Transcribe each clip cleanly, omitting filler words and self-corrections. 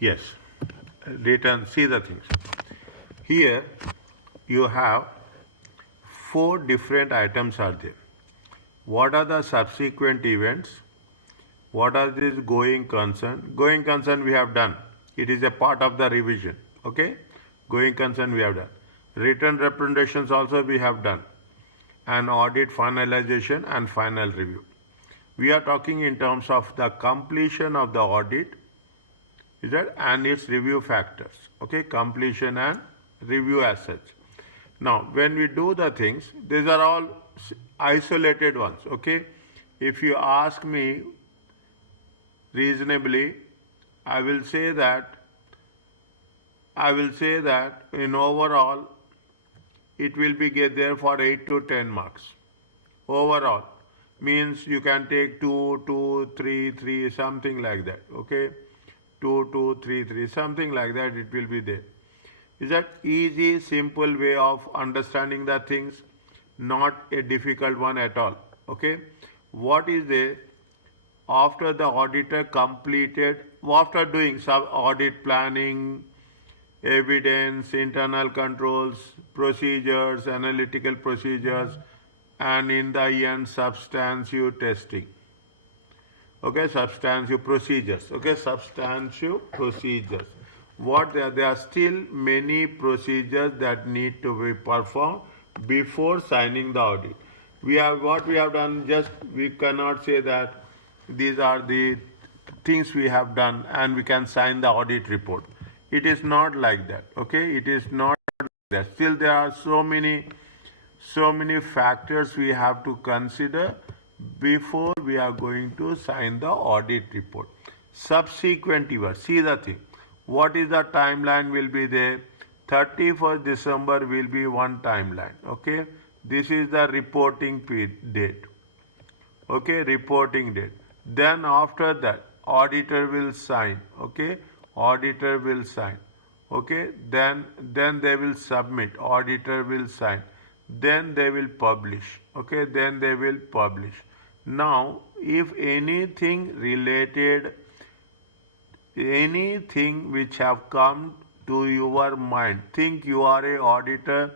Yes, return, see the things. Here you have four different items are there. What are the subsequent events? What are these going concern? Going concern we have done. It is a part of the revision. Okay? Going concern we have done. Written representations also we have done. And audit finalization and final review. We are talking in terms of the completion of the audit, is that, and its review factors. Okay? Completion and review as such. Now, when we do the things, these are all isolated ones. Okay? If you ask me reasonably, I will say that in overall it will be get there for 8 to 10 marks. Overall means you can take 2, 2, 3, 3, something like that. Okay, 2, 2, 3, 3, something like that. It will be there. Is that easy, simple way of understanding the things? Not a difficult one at all. Okay, what is there? After the auditor completed, after doing some audit planning, evidence, internal controls, procedures, analytical procedures, and in the end, substantive testing. Okay, substantive procedures. Okay, substantive procedures. What there are still many procedures that need to be performed before signing the audit. What we have done, just we cannot say that these are the things we have done and we can sign the audit report. It is not like that. Okay, it is not like that. Still there are so many factors we have to consider before we are going to sign the audit report. Subsequent events, see the thing. What is the timeline will be there? 31st December will be one timeline. Okay, this is the reporting date. Okay, reporting date. Then after that, auditor will sign. Okay, auditor will sign. Okay, then they will submit. Auditor will sign. Then they will publish. Okay, then they will publish. Now, if anything related, anything which have come to your mind, think you are a auditor,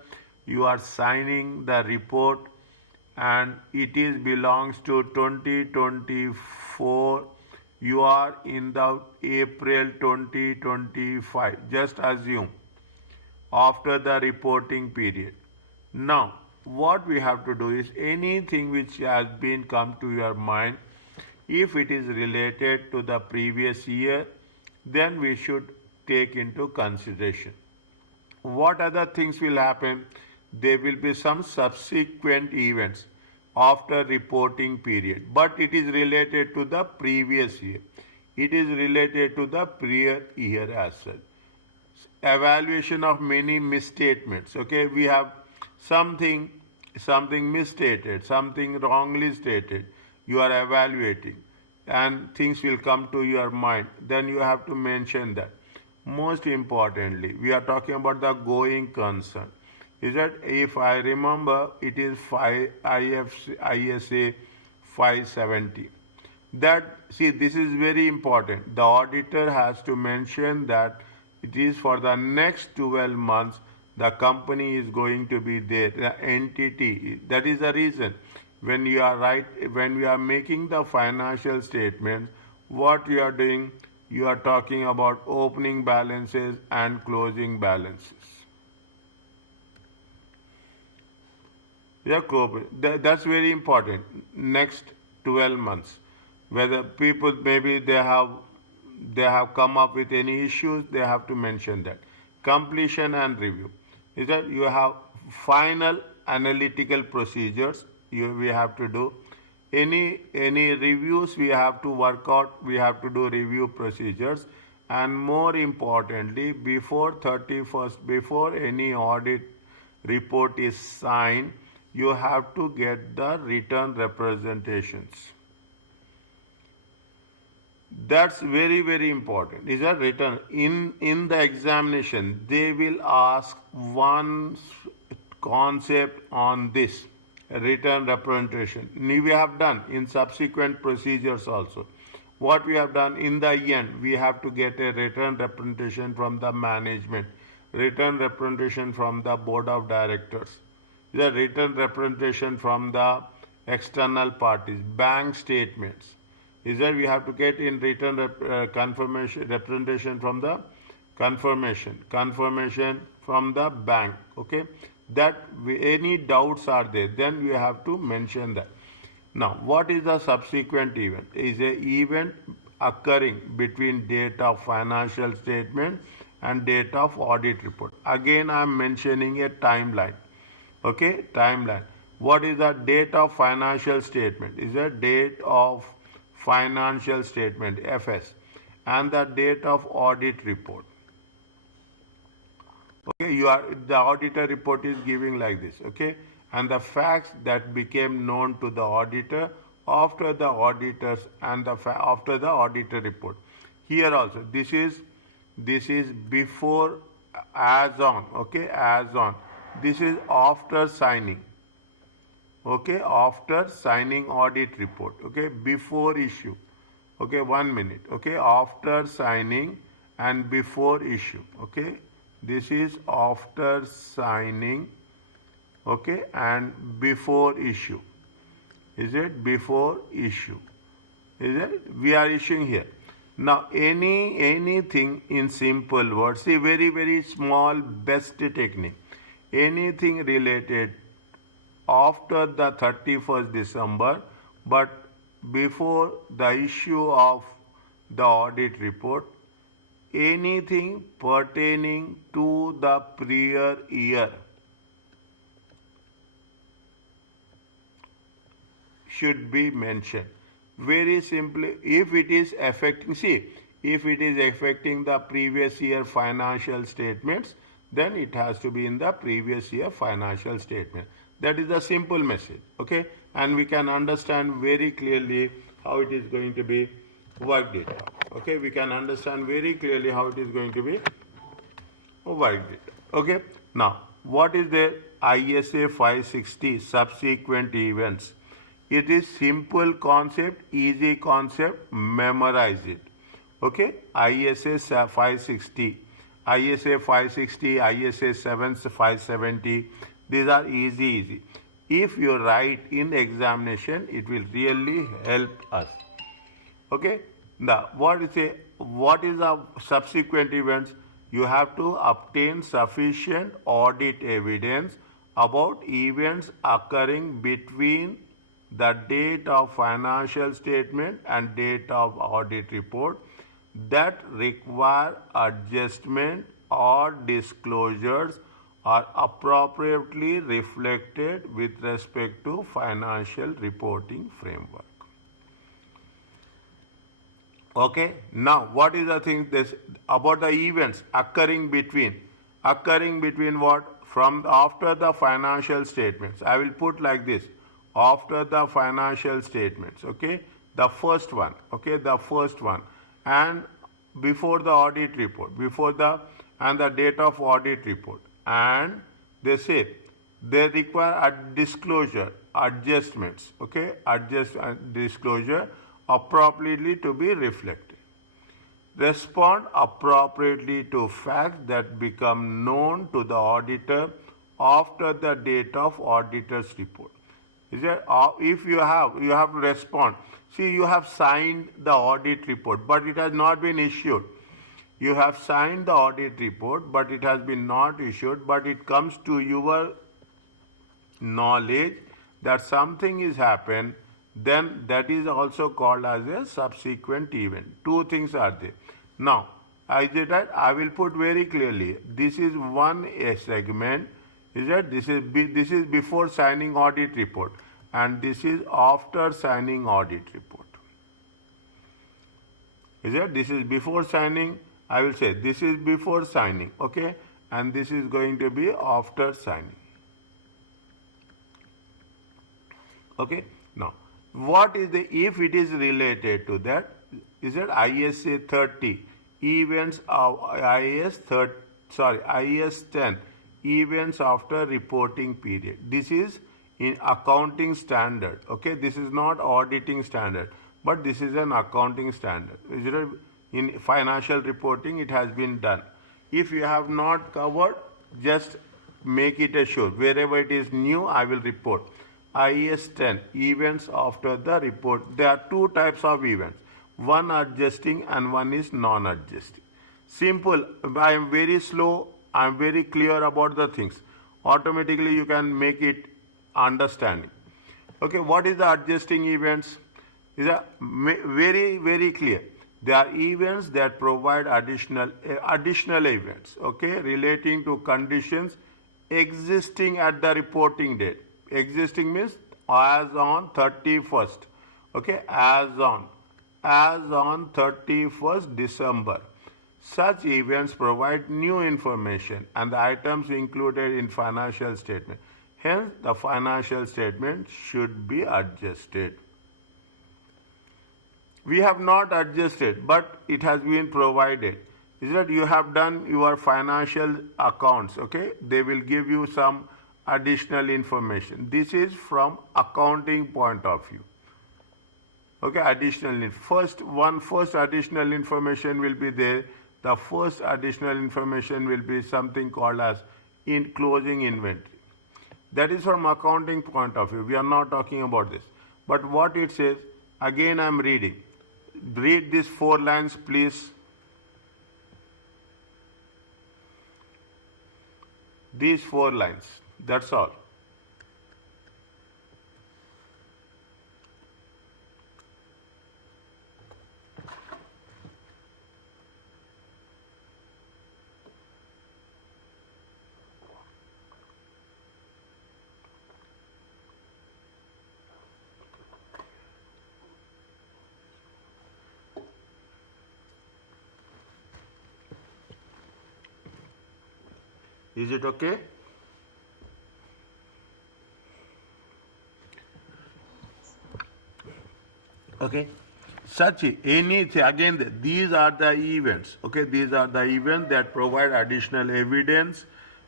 you are signing the report, and it is belongs to 2024, you are in the April 2025, just assume, after the reporting period. Now, what we have to do is anything which has been come to your mind, if it is related to the previous year, then we should take into consideration. What other things will happen? There will be some subsequent events after reporting period, but it is related to the previous year. It is related to the prior year as well. Evaluation of many misstatements. Okay, we have something misstated, something wrongly stated. You are evaluating, and things will come to your mind. Then you have to mention that. Most importantly, we are talking about the going concern. Is that, if I remember, it is ISA 570. That, see, this is very important. The auditor has to mention that it is for the next 12 months the company is going to be there, the entity. That is the reason. When you are making the financial statements, what you are doing, you are talking about opening balances and closing balances. Yeah, that's very important. Next 12 months, whether people maybe they have come up with any issues, they have to mention that. Completion and review is that you have final analytical procedures we have to do. Any reviews we have to work out, we have to do review procedures, and more importantly, before 31st, before any audit report is signed, you have to get the written representations. That's very, very important. Is a written in the examination. They will ask one concept on this written representation. We have done in subsequent procedures also. What we have done in the end, we have to get a written representation from the management, written representation from the board of directors, the written representation from the external parties, bank statements. Is that we have to get in written confirmation representation from the confirmation from the bank. Okay, that any doubts are there, then we have to mention that. Now, what is the subsequent event? Is a event occurring between date of financial statement and date of audit report. Again, I am mentioning a timeline. Okay, timeline. What is the date of financial statement? Is a date of financial statement, FS, and the date of audit report. Okay, the auditor report is giving like this. Okay, and the facts that became known to the auditor after the auditors and after the auditor report. Here also, this is before, as on. Okay, as on. This is after signing. Okay, after signing audit report. Okay, before issue. Okay, 1 minute. Okay, after signing and before issue. Okay, this is after signing. Okay, and before issue. Is it before issue? Is it? We are issuing here. Now, anything in simple words, see, very small best technique. Anything related after the 31st December, but before the issue of the audit report, anything pertaining to the prior year should be mentioned. Very simply, if it is affecting, see, if it is affecting the previous year financial statements, then it has to be in the previous year financial statement. That is the simple message. Okay, and we can understand very clearly how it is going to be worked it out. Okay, we can understand very clearly how it is going to be worked it. Okay, now what is the ISA 560 subsequent events? It is simple concept, easy concept, memorize it. Okay, ISA 560, ISA 560, ISA 570, these are easy. If you write in examination, it will really help us. Okay, now what is the subsequent events? You have to obtain sufficient audit evidence about events occurring between the date of financial statement and date of audit report that require adjustment or disclosures are appropriately reflected with respect to financial reporting framework. Okay, now what is the thing about the events occurring between what? From after the financial statements. I will put like this: after the financial statements. Okay, the first one. Okay, the first one, and before the audit report, and the date of audit report, and they say they require a disclosure, adjustments. Okay, disclosure appropriately to be reflected. Respond appropriately to facts that become known to the auditor after the date of auditor's report. Is that if you have to respond. See, you have signed the audit report, but it has not been issued. You have signed the audit report, but it has been not issued, but it comes to your knowledge that something is happened, then that is also called as a subsequent event. Two things are there. Now, I will put very clearly. This is one segment. Is that this is before signing audit report, and this is after signing audit report. Is that this is before signing? I will say this is before signing. Okay, and this is going to be after signing. Okay, now what is if it is related to that? Is that ISA 30 events of IS 10 events after reporting period. This is in accounting standard. Okay, this is not auditing standard. but this is an accounting standard. In financial reporting, it has been done. If you have not covered, just make it a sure. Wherever it is new, I will report. IAS 10, events after the report. There are two types of events. One adjusting and one is non-adjusting. Simple. I am very slow. I am very clear about the things. Automatically you can make it understanding. Okay, what is the adjusting events? These are very, very clear. They are events that provide additional events, okay, relating to conditions existing at the reporting date. Existing means as on 31st, okay, as on 31st December. Such events provide new information and the items included in financial statement. Hence, the financial statement should be adjusted. We have not adjusted, but it has been provided. Is that you have done your financial accounts, okay? They will give you some additional information. This is from accounting point of view. Okay, first additional information will be there. The first additional information will be something called as in closing inventory. That is from accounting point of view. We are not talking about this. But what it says, again I am reading. Read these 4 lines, please. These 4 lines. That's all. Is it okay? Okay. Such anything, again, these are the events. Okay, these are the events that provide additional evidence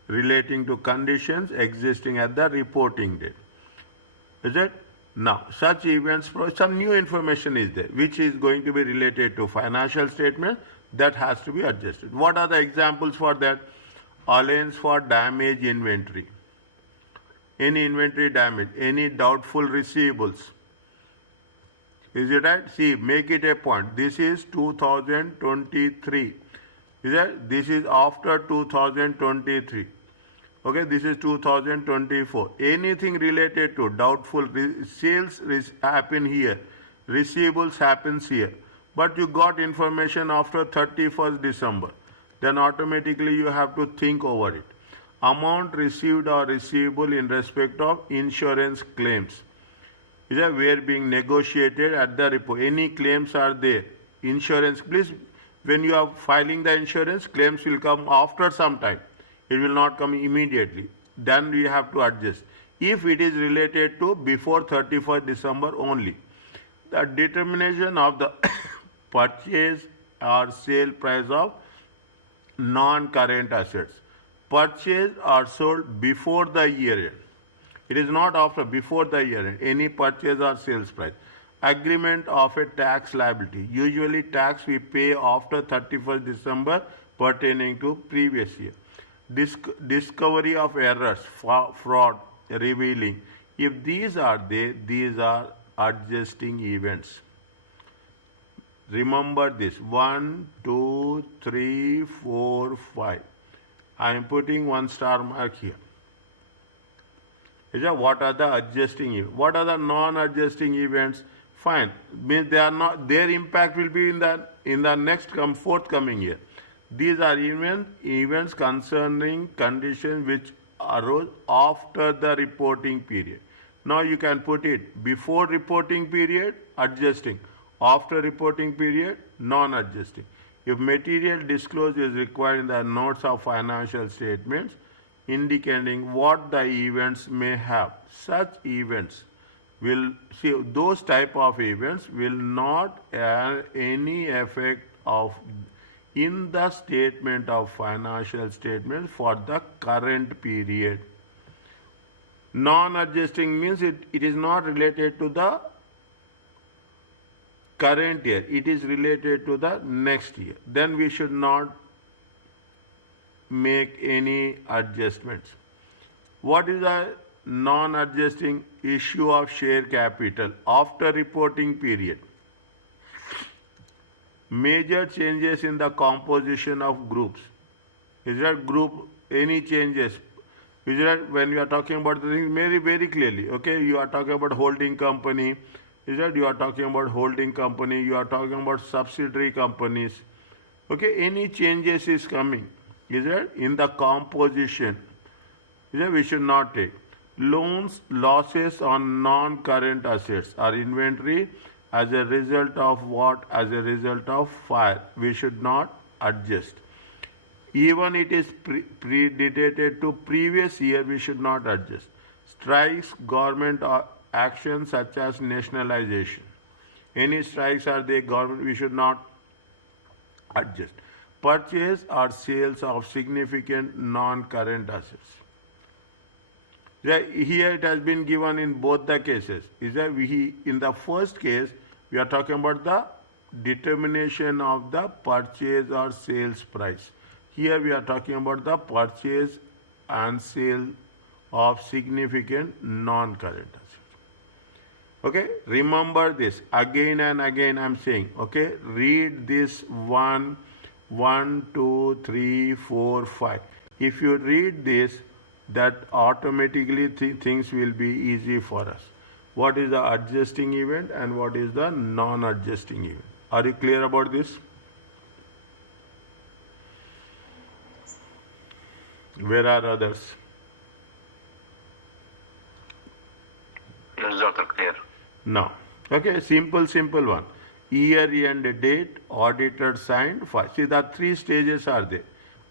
relating to conditions existing at the reporting date. Is it? Now, such events, some new information is there, which is going to be related to financial statement that has to be adjusted. What are the examples for that? Allowance for damage inventory, any inventory damage, any doubtful receivables. Is it right? See, make it a point. This is 2023. Is that? This is after 2023. Okay, this is 2024. Anything related to doubtful sales happen here, receivables happens here, but you got information after 31st December. Then automatically you have to think over it. Amount received or receivable in respect of insurance claims. Is that where being negotiated at the report. Any claims are there. Insurance, please, when you are filing the insurance, claims will come after some time. It will not come immediately. Then we have to adjust. If it is related to before 31st December only, the determination of the purchase or sale price of non-current assets. Purchased or sold before the year end. It is not after, before the year end. Any purchase or sales price. Agreement of a tax liability. Usually tax we pay after 31st December pertaining to previous year. Discovery of errors, fraud, revealing. If these are there, these are adjusting events. Remember this, 1, 2, 3, 4, 5. I am putting 1 star mark here. What are the adjusting events? What are the non-adjusting events? Fine. Means they are not, their impact will be in the next forthcoming year. These are events concerning conditions which arose after the reporting period. Now you can put it before reporting period, adjusting. After reporting period, non-adjusting. If material disclosure is required in the notes of financial statements, indicating what the events may have, such events will, see, those type of events will not have any effect of in the statement of financial statements for the current period. Non-adjusting means it is not related to the current year, it is related to the next year, then we should not make any adjustments. What is the non-adjusting issue of share capital after reporting period? Major changes in the composition of groups. Is that group any changes? Is that when you are talking about the things very, very clearly, okay, you are talking about holding company, is that you are talking about holding company, you are talking about subsidiary companies, okay, any changes is coming, is that in the composition, is that we should not take. Loans, losses on non-current assets or inventory as a result of what? As a result of fire. We should not adjust. Even it is predated to previous year, we should not adjust. Strikes, government actions such as nationalization. Any strikes are there, government, we should not adjust. Purchase or sales of significant non-current assets. Here it has been given in both the cases. Is that in the first case, we are talking about the determination of the purchase or sales price. Here we are talking about the purchase and sale of significant non-current assets. Okay, remember this again and again I am saying, okay, read this 1, 2, 3, 4, 5. If you read this, that automatically things will be easy for us. What is the adjusting event and what is the non-adjusting event? Are you clear about this? Where are others? Yes, doctor, clear. Now, okay, simple one. Year end date, auditor signed, file. See, the 3 stages are there.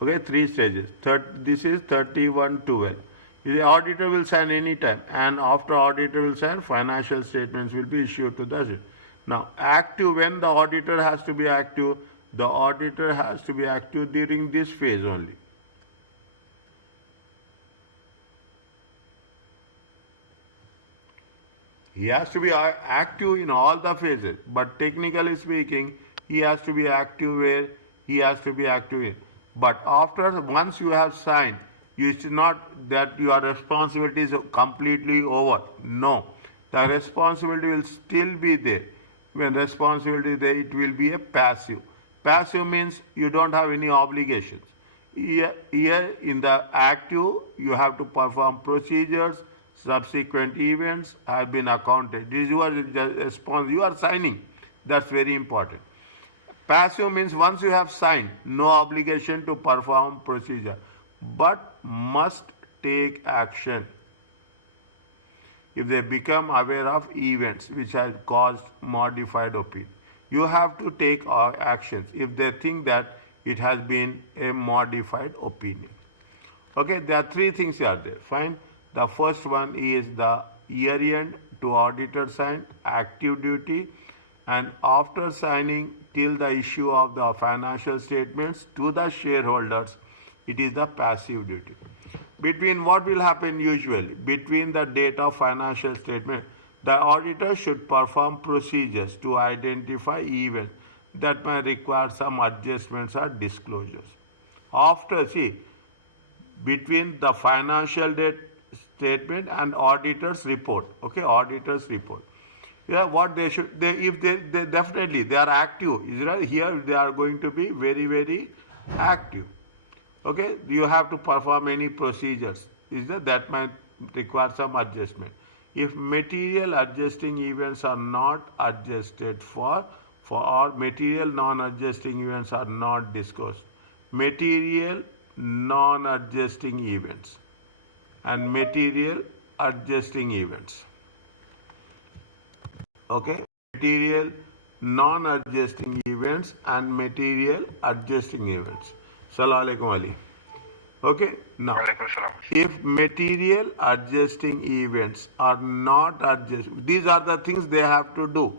Okay, 3 stages. This is 31/12. The auditor will sign any time, and after auditor will sign, financial statements will be issued to the. Now, active, when the auditor has to be active, the auditor has to be active during this phase only. He has to be active in all the phases, but technically speaking, he has to be active where he has to be active in. But after, once you have signed, it's not that your responsibility is completely over. No, the responsibility will still be there. When responsibility is there, it will be a passive. Passive means you don't have any obligations. Here in the active, you have to perform procedures, subsequent events have been accounted. This is your response. You are signing. That's very important. Passive means once you have signed, no obligation to perform procedure, but must take action if they become aware of events which have caused modified opinion. You have to take actions if they think that it has been a modified opinion. Okay, there are 3 things are there. Fine. The first one is the year end to auditor sign, active duty, and after signing till the issue of the financial statements to the shareholders, it is the passive duty. Between what will happen usually? Between the date of financial statement, the auditor should perform procedures to identify events that may require some adjustments or disclosures. After, see, between the financial date statement and auditor's report, okay, auditor's report. Yeah, what they should, if they definitely they are active, here they are going to be very, very active. Okay, you have to perform any procedures, that might require some adjustment. If material adjusting events are not adjusted for or material non-adjusting events are not discussed, material non-adjusting events and material adjusting events. Okay, material non-adjusting events and material adjusting events. Salaam alaikum Ali. Okay, now if material adjusting events are not adjusted, these are the things they have to do.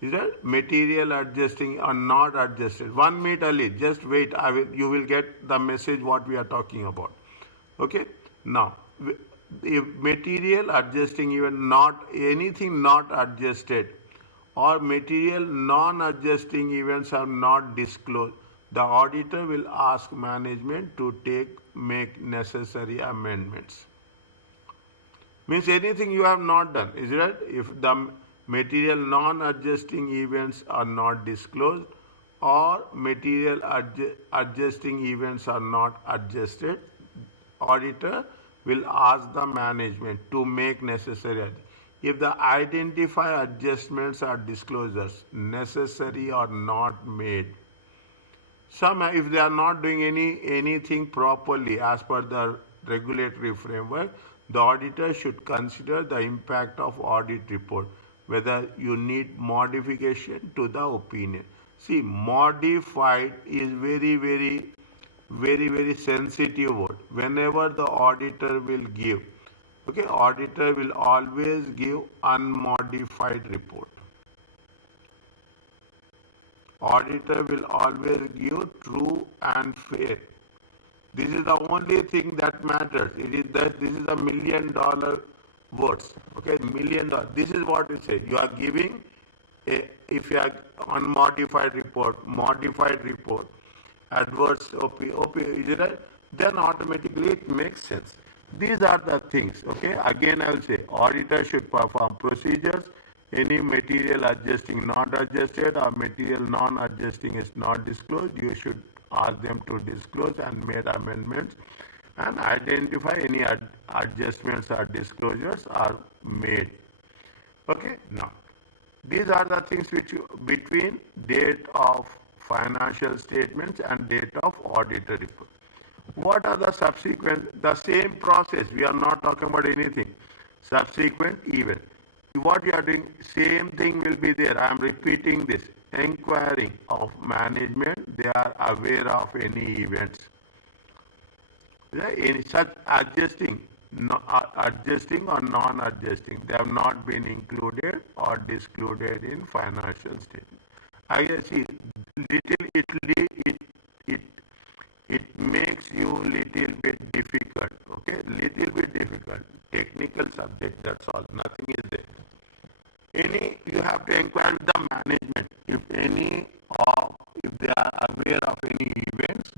Is that material adjusting or not adjusted? 1 minute Ali, just wait. You will get the message what we are talking about. Okay, now if material adjusting event not anything not adjusted or material non-adjusting events are not disclosed, the auditor will ask management to make necessary amendments. Means anything you have not done, is it? If the material non-adjusting events are not disclosed or material adjusting events are not adjusted, auditor will ask the management to make necessary. If the identified adjustments or disclosures necessary or not made, some, if they are not doing anything properly as per the regulatory framework, the auditor should consider the impact of audit report, whether you need modification to the opinion. See, modified is very sensitive word. Whenever the auditor will give, okay, auditor will always give unmodified report. Auditor will always give true and fair. This is the only thing that matters. It is that this is $1 million words. Okay, $1 million. This is what we say. You are giving if you are unmodified report, modified report, adverse OP, is it right? Then automatically it makes sense. These are the things. Okay, again I will say auditor should perform procedures. Any material adjusting not adjusted or material non-adjusting is not disclosed, you should ask them to disclose and make amendments and identify any adjustments or disclosures are made. Okay, now these are the things which between date of financial statements and date of auditor report. What are the subsequent, the same process, we are not talking about anything, subsequent event. What you are doing, same thing will be there. I am repeating this. Inquiring of management, they are aware of any events. In such adjusting, adjusting or non-adjusting, they have not been included or discluded in financial statement. I see it makes you little bit difficult. Okay, little bit difficult. Technical subject. That's all. Nothing is there. You have to inquire with the management if they are aware of any events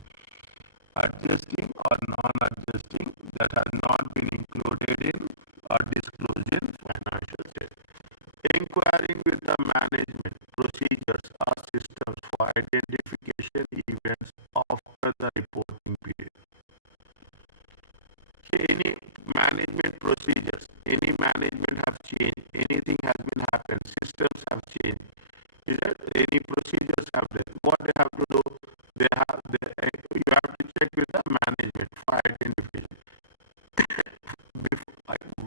adjusting or non-adjusting that have not been included in or disclosed in financial statement. Inquiring with the management procedures or systems for identification events after the reporting period. See, any management procedures, any management have changed, anything has been happened, systems have changed. Is that any procedures have done? What they have to do? You have to check with the management for identification.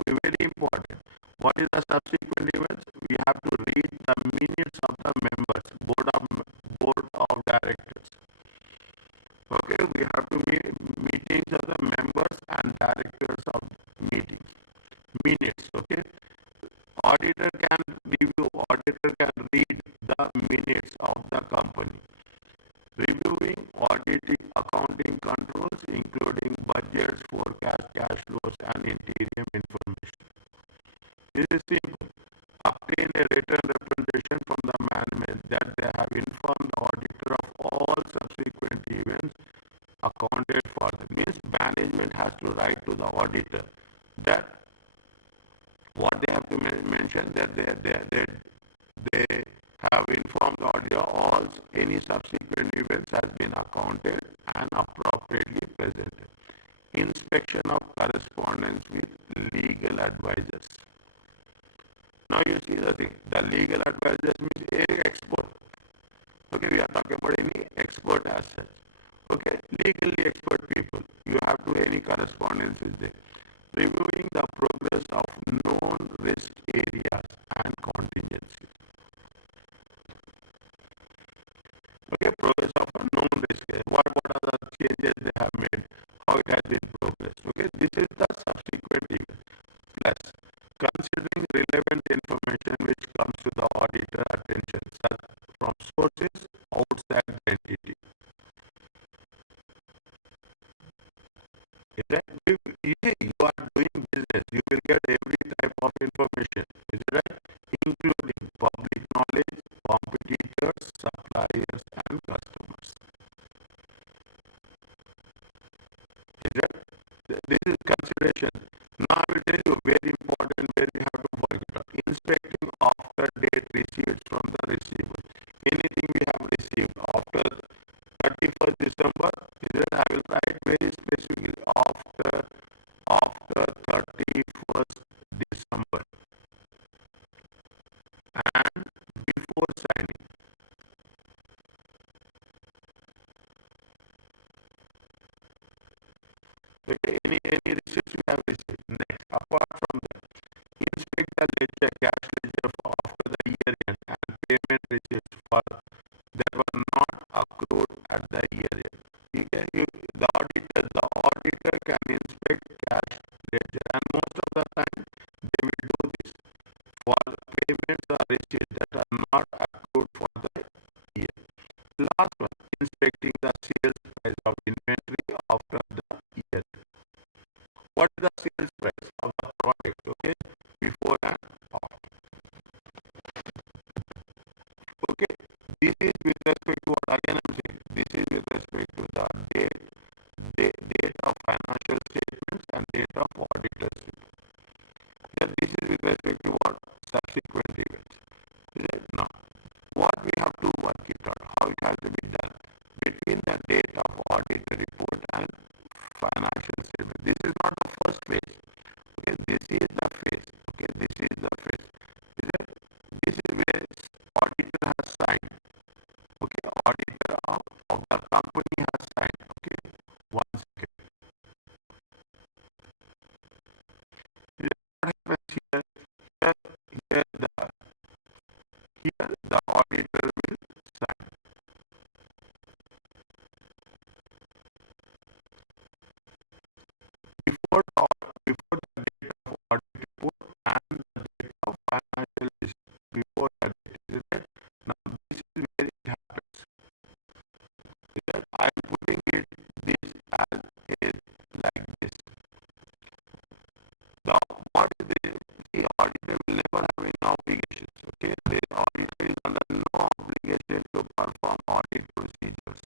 Very important. What is the subsequent events? We have to read the minutes of the members, board of directors. Okay, we have to meetings of the members and directors of meetings. Minutes, okay. Auditor can review, auditor can read the minutes of the company. Reviewing, auditing, accounting controls, including budgets, forecast, cash flows, and interim information. This is simple. Obtain a written representation from the management that they have informed the auditor of all subsequent events accounted for. That means management has to write to the auditor that what they have to mention that they have informed the auditor all any subsequent events has been accounted and appropriately presented. Inspection of correspondence with legal advisors. Now you see the thing. The legal advisors means any expert. Okay, we are talking about any expert as such. Okay, legally expert people. You have to any correspondence is there. Reviewing the progress of known risk areas and contingencies. Okay, progress of a known risk area. What are the changes they have made? How it has been progressed. Okay, this is the subsequent event. Plus, considering relevant information which comes to the auditor attention, such from sources outside the entity. If you are doing business, you will get every type of information, is it right? Including public knowledge This is consideration. Now I will tell you very important where we have to work it out. Inspecting after date receipts from the receiver. Anything we have received after 31st December, I will write very specifically after 31st December and before signing. Okay, any receipts we have received. Next, apart from that, inspect the ledger, cash ledger for after the year end and payment receipts for that were not accrued at the year end. The auditor can inspect cash ledger, and most of the time they will do this for payments or receipts that are not accrued for the year. Last one, inspecting the sales price of inventory after the year. What is the sales price of the product? Okay, before and after. Okay, this is with respect to what again I'm saying. This is with respect to the date of financial statements and date of auditor's report. Then this is with respect to what subsequent events. Now, what we have to work it out, how it has to be done between the date of auditor report and financial statement. This is not the first phase. Okay, this is the phase. Okay, this is the phase. This is where auditor has signed. Okay, auditor of the company has signed. Okay, one second. What happens here? Here the auditor will sign. Before the date of audit report and the date of financial list, before that date. Now this is where it happens. That I am putting it this as is like this. Now what is this? The auditor will never have any obligations. Okay, the auditor is under no obligation to perform audit procedures.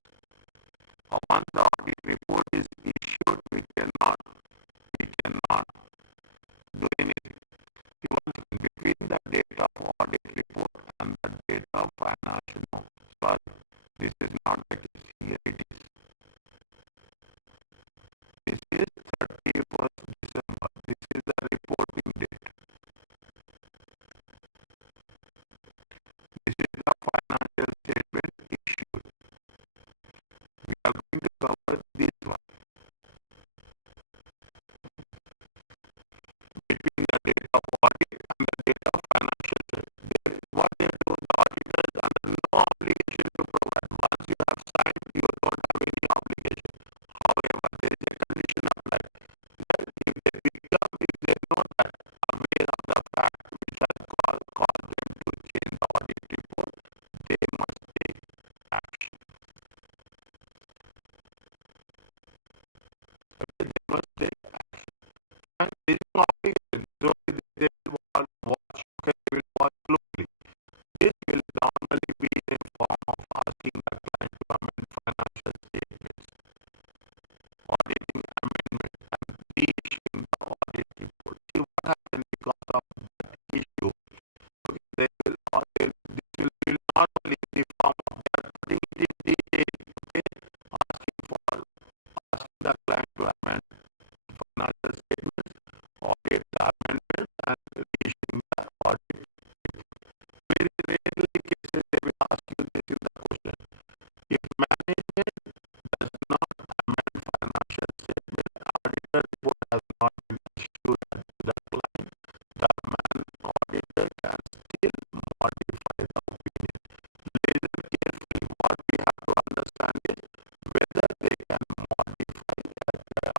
Once the audit report is issued, we cannot do anything. Even between the date of audit report and the date of financial note. Sorry, this is not the case. Here it is. This is 31st December. This is the reporting date. This is the financial statement issued. We are going to cover this one. Between the date of audit and the date of financial statement. What they do, the auditor is under no obligation to provide. Once you have signed, you don't have any obligation. However, there is a condition applied that if they know that aware of the fact which has caused them to change the audit report, they must take action. Okay, they must take action. And there is no obligation. So they will watch, okay, they will watch closely. This will normally be a form of asking the client to amend financial statements, auditing amendment, and reissuing the audit report. See what happens because of that issue. They will not only in the form of that, putting it in detail, okay, asking the client to amend financial statements, audit the amendment, and reissuing the audit report. Very rarely cases they will ask you this in the question. If management does not amend financial statement, auditor report has not been issued to the client, the auditor can still modify the opinion. Listen carefully. What we have to understand is whether they can modify the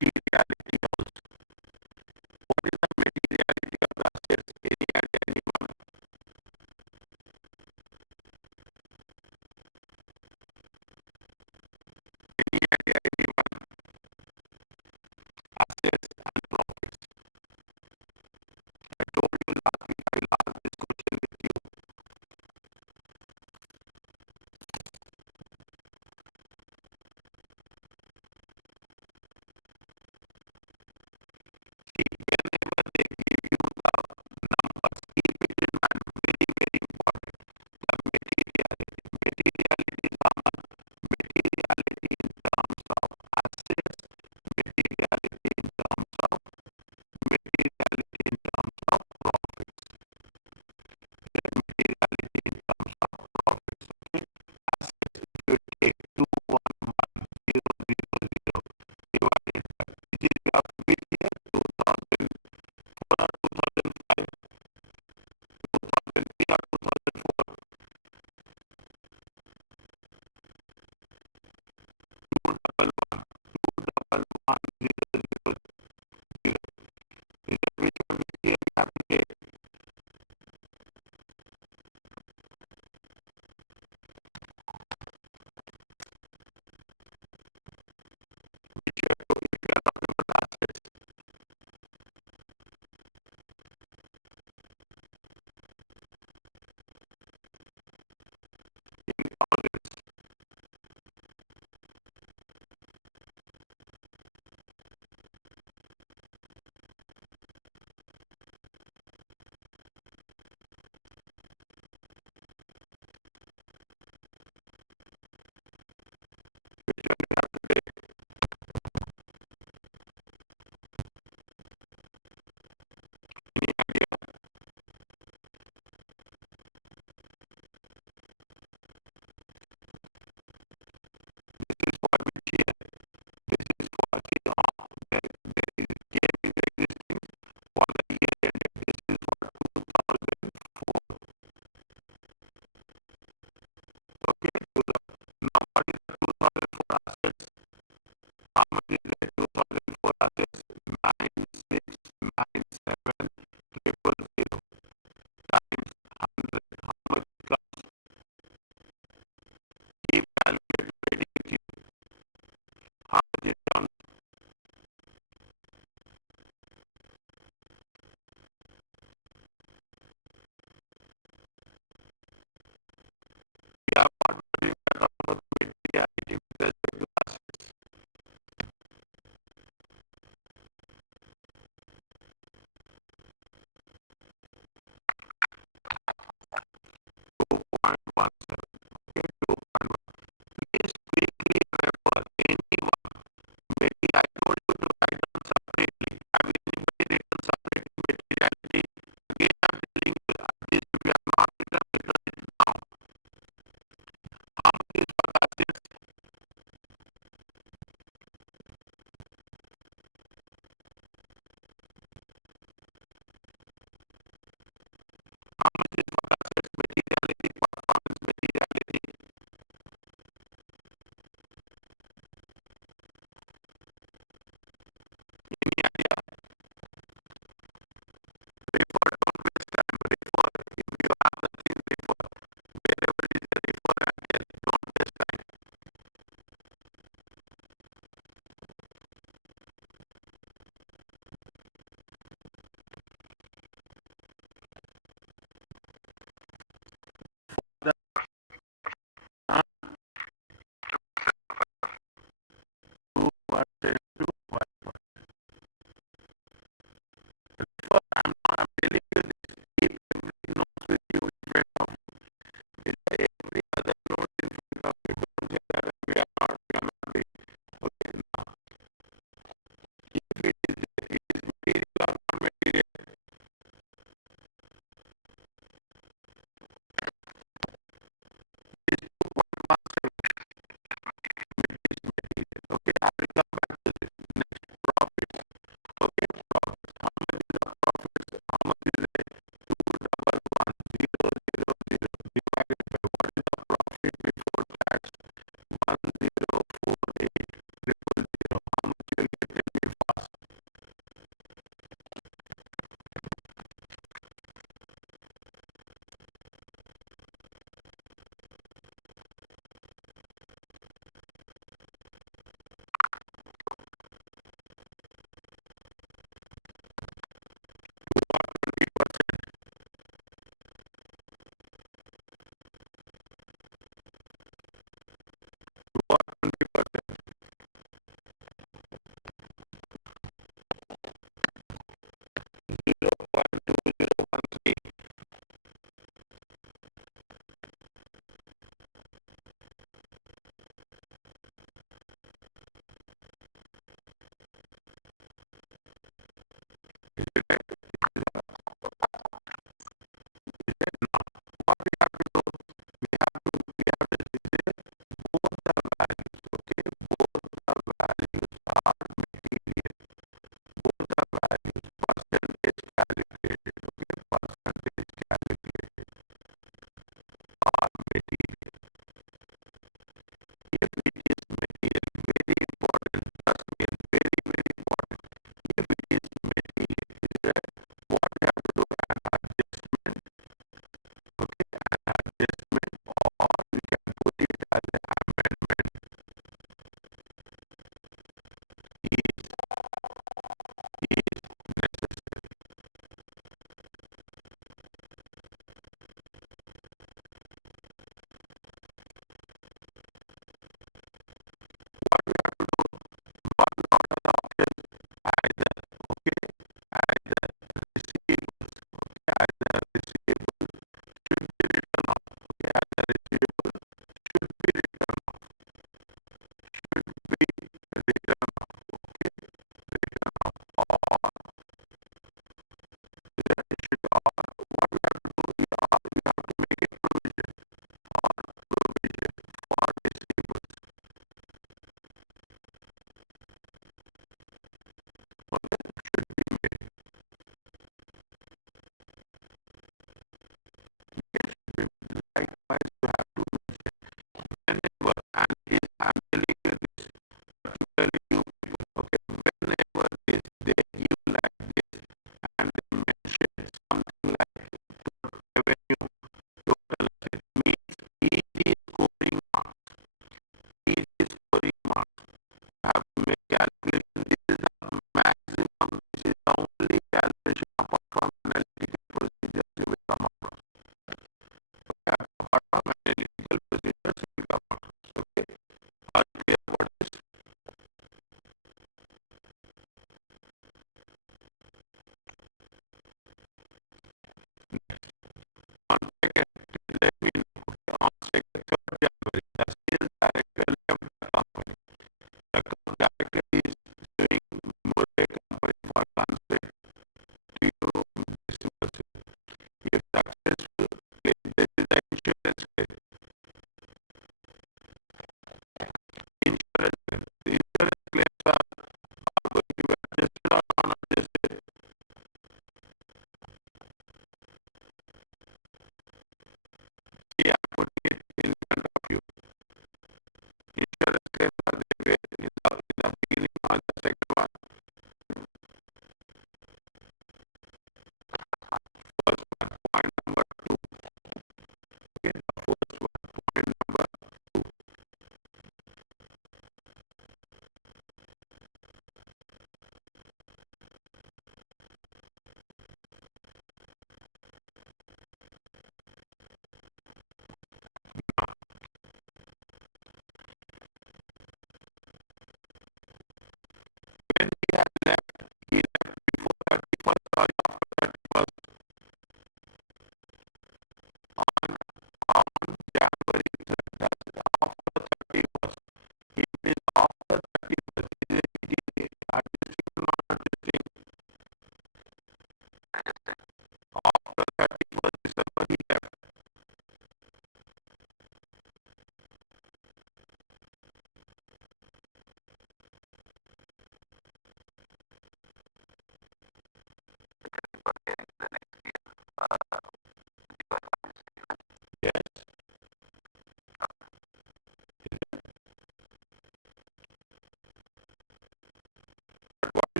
materiality also. What is the materiality of the assets? Any idea, anyone? Any idea, anyone? Assets and profits. I told you last week I will ask this question with you.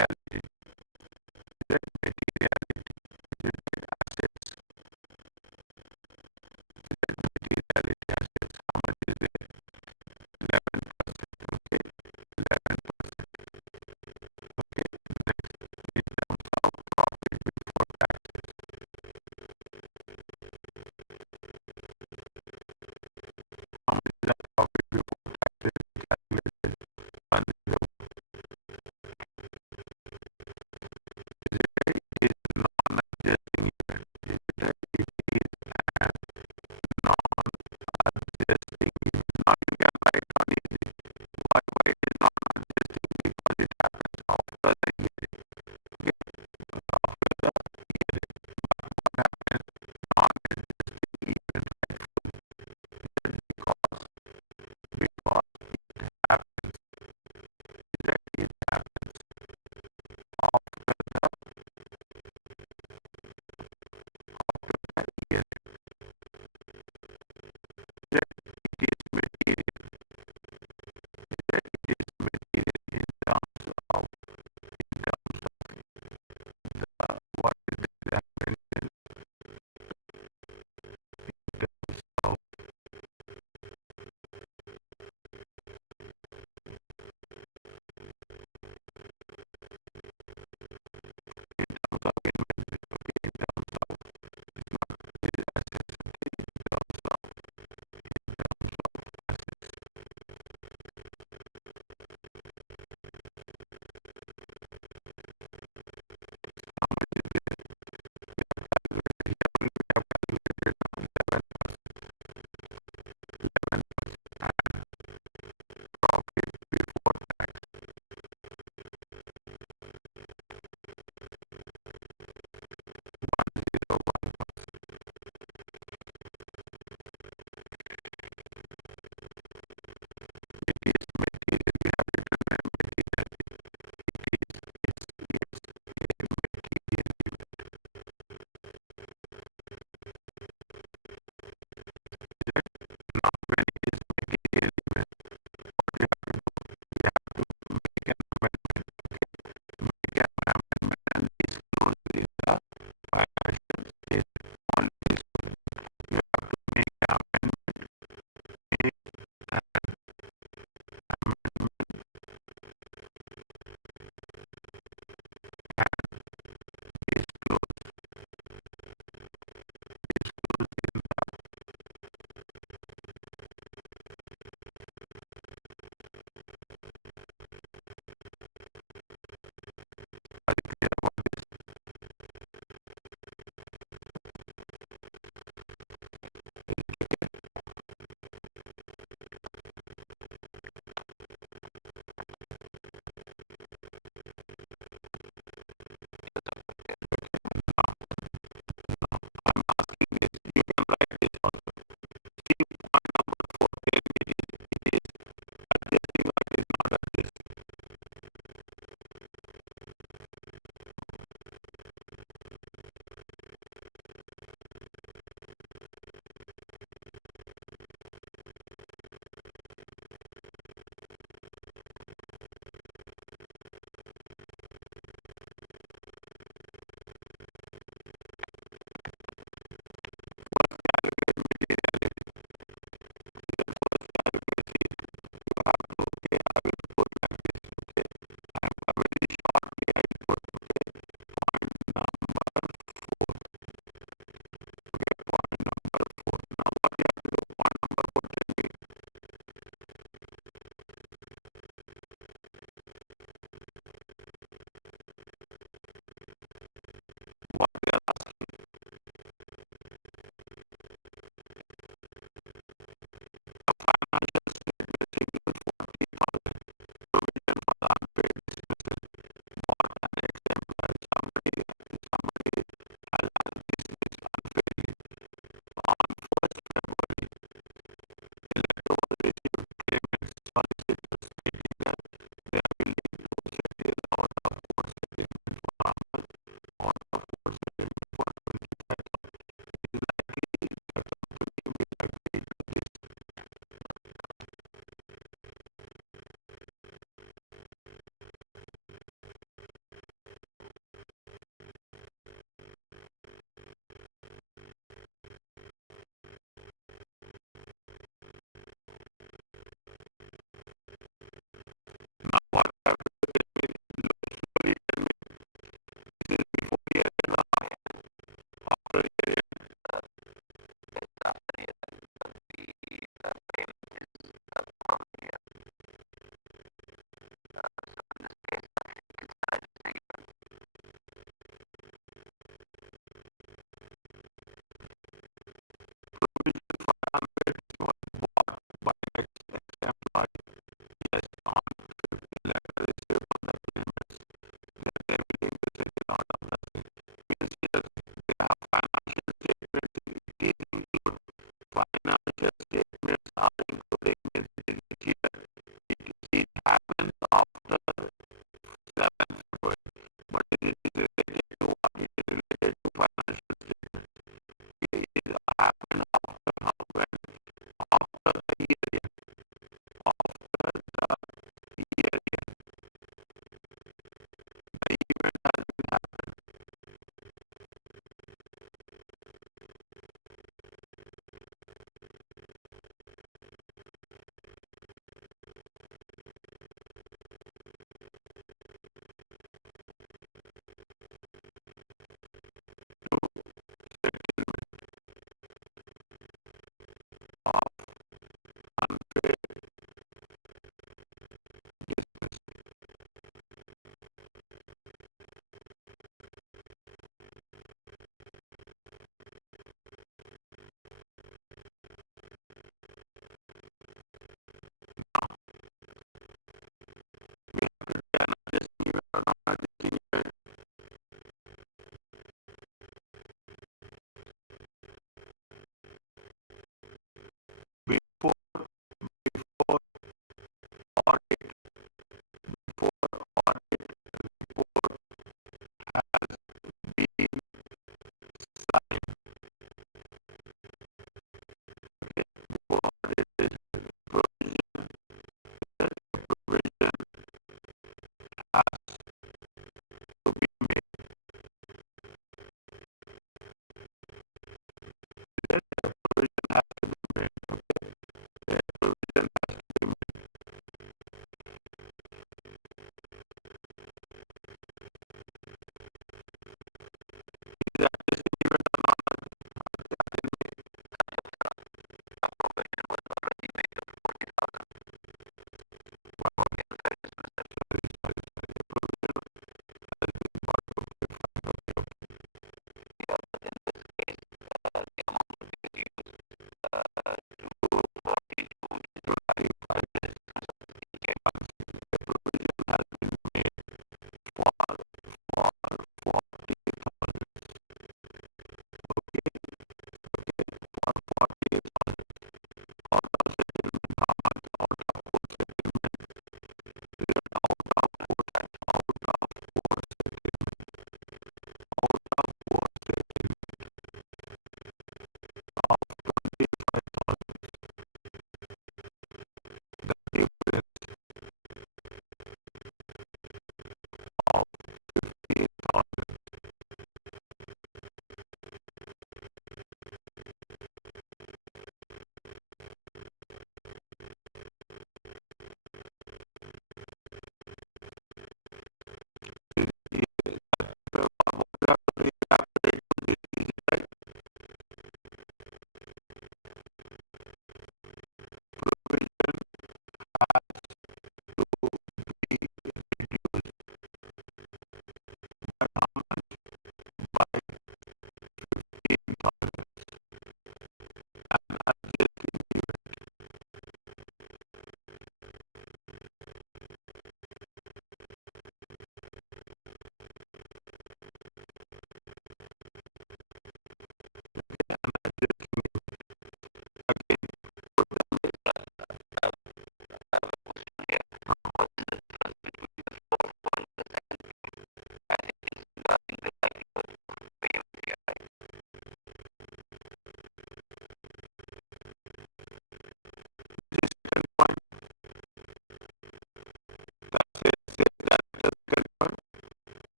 materiality. That materiality limited assets. That materiality assets. How much is there? 11%. Okay, 11%. Okay, next in terms of profit before taxes. How much is the profit before taxes calculated? 10.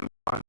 1